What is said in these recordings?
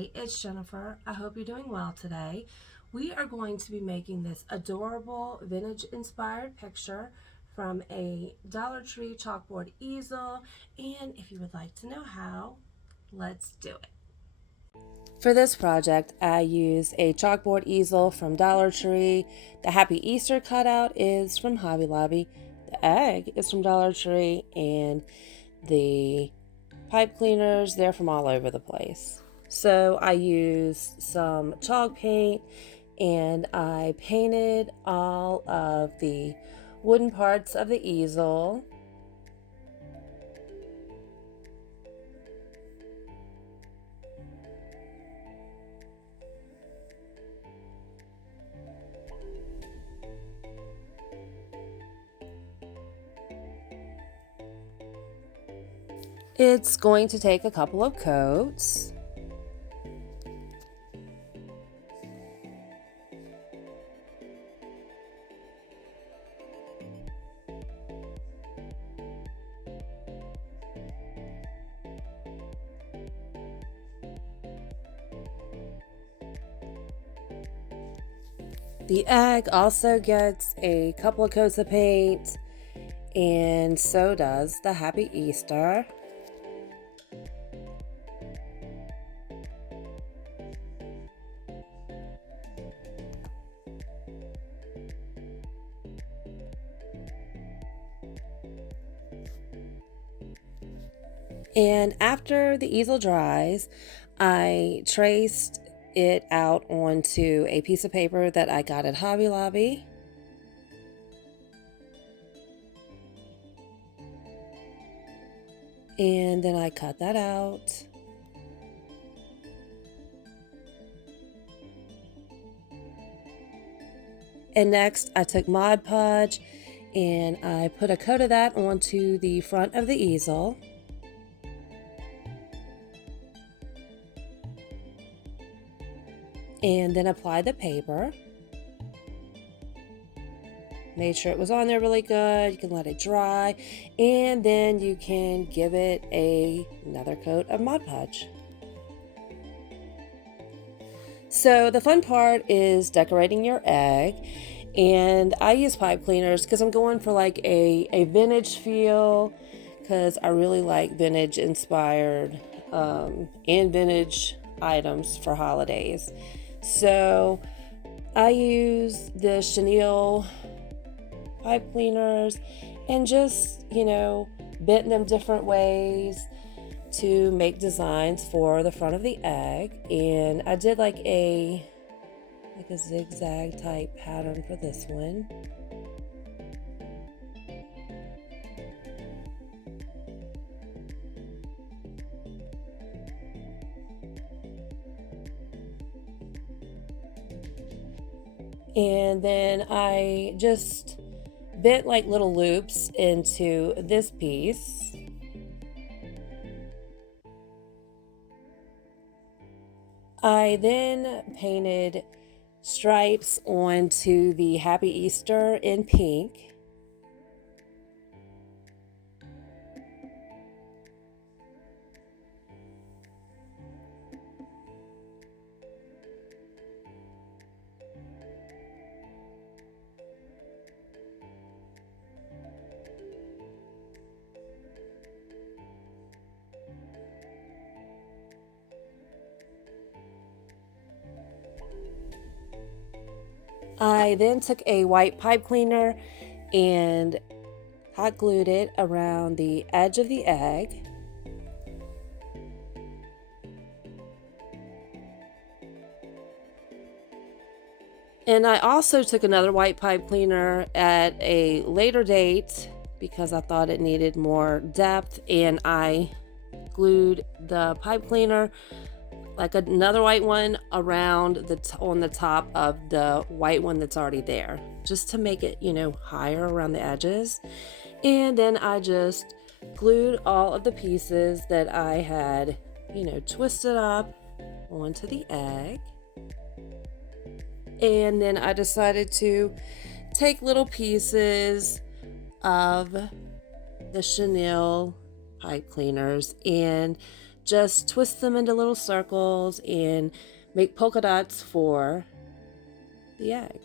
Hey, it's Jennifer. I hope you're doing well today. We are going to be making this adorable vintage inspired picture from a Dollar Tree chalkboard easel. And if you would like to know how, let's do it. For this project, I use a chalkboard easel from Dollar Tree. The Happy Easter cutout is from Hobby Lobby. The egg is from Dollar Tree, and the pipe cleaners, they're from all over the place. So I used some chalk paint and I painted all of the wooden parts of the easel. It's going to take a couple of coats. The egg also gets a couple of coats of paint, and so does the Happy Easter. And after the easel dries, I traced it out onto a piece of paper that I got at Hobby Lobby. And then I cut that out. And next I took Mod Podge and I put a coat of that onto the front of the easel. And then apply the paper. Made sure it was on there really good. You can let it dry, and then you can give it another coat of Mod Podge. So the fun part is decorating your egg, and I use pipe cleaners because I'm going for like a vintage feel, because I really like vintage inspired and vintage items for holidays. So I use the chenille pipe cleaners and just, bent them different ways to make designs for the front of the egg. And I did like a zigzag type pattern for this one. And then I just bent like little loops into this piece. I then painted stripes onto the Happy Easter in pink. I then took a white pipe cleaner and hot glued it around the edge of the egg. And I also took another white pipe cleaner at a later date because I thought it needed more depth, and I glued the pipe cleaner like another white one around on the top of the white one that's already there, just to make it, higher around the edges. And then I just glued all of the pieces that I had, twisted up onto the egg. And then I decided to take little pieces of the chenille pipe cleaners and just twist them into little circles and make polka dots for the egg.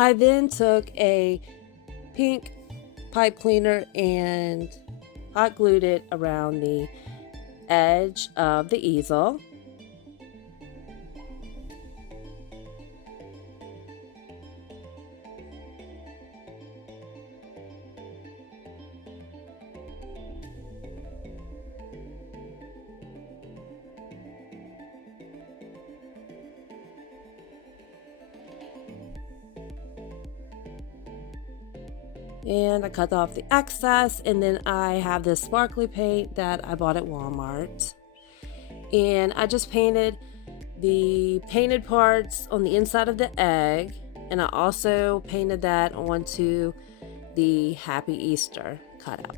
I then took a pink pipe cleaner and hot glued it around the edge of the easel. And I cut off the excess, and then I have this sparkly paint that I bought at Walmart. And I just painted the painted parts on the inside of the egg, and I also painted that onto the Happy Easter cutout.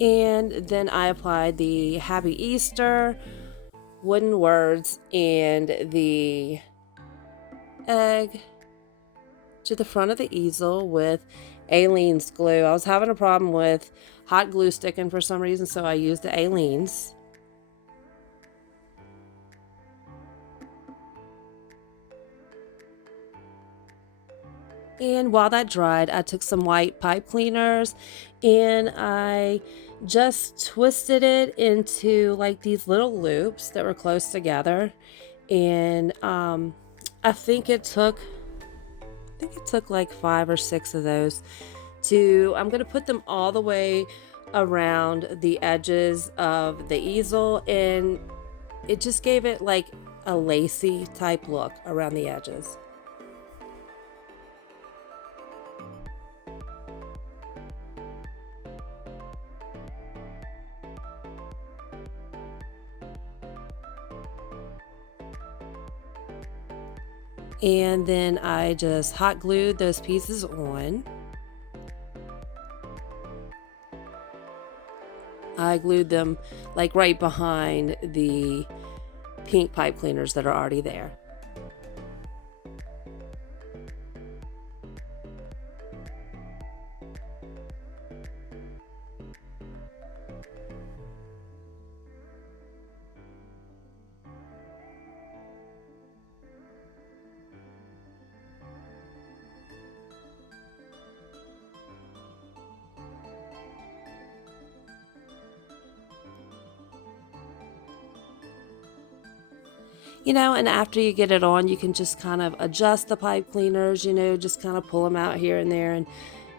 And then I applied the Happy Easter wooden words and the egg to the front of the easel with Aleene's glue. I was having a problem with hot glue sticking for some reason, so I used the Aleene's. And while that dried, I took some white pipe cleaners and I just twisted it into like these little loops that were close together. And I think it took like 5 or 6 of those I'm going to put them all the way around the edges of the easel, and it just gave it like a lacy type look around the edges. And then I just hot glued those pieces on. I glued them like right behind the pink pipe cleaners that are already there. And after you get it on, you can just kind of adjust the pipe cleaners, just kind of pull them out here and there and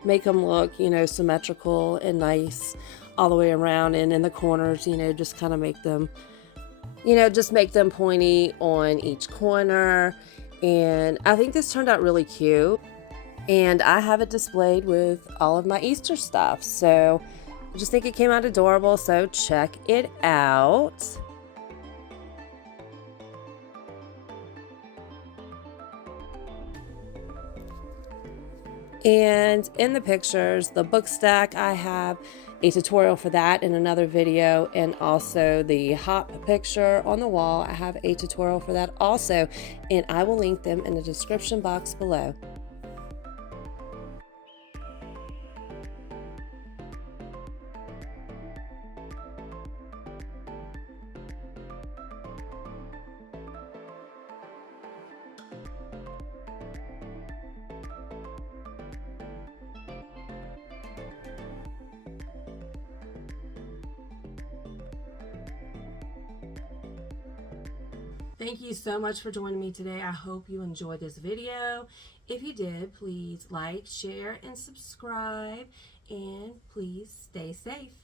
make them look, symmetrical and nice all the way around. And in the corners, just kind of make them, just make them pointy on each corner. And I think this turned out really cute. And I have it displayed with all of my Easter stuff. So I just think it came out adorable. So check it out. And in the pictures, the book stack, I have a tutorial for that in another video, and also the hop picture on the wall, I have a tutorial for that also, and I will link them in the description box below. Thank you so much for joining me today. I hope you enjoyed this video. If you did, please like, share, and subscribe. And please stay safe.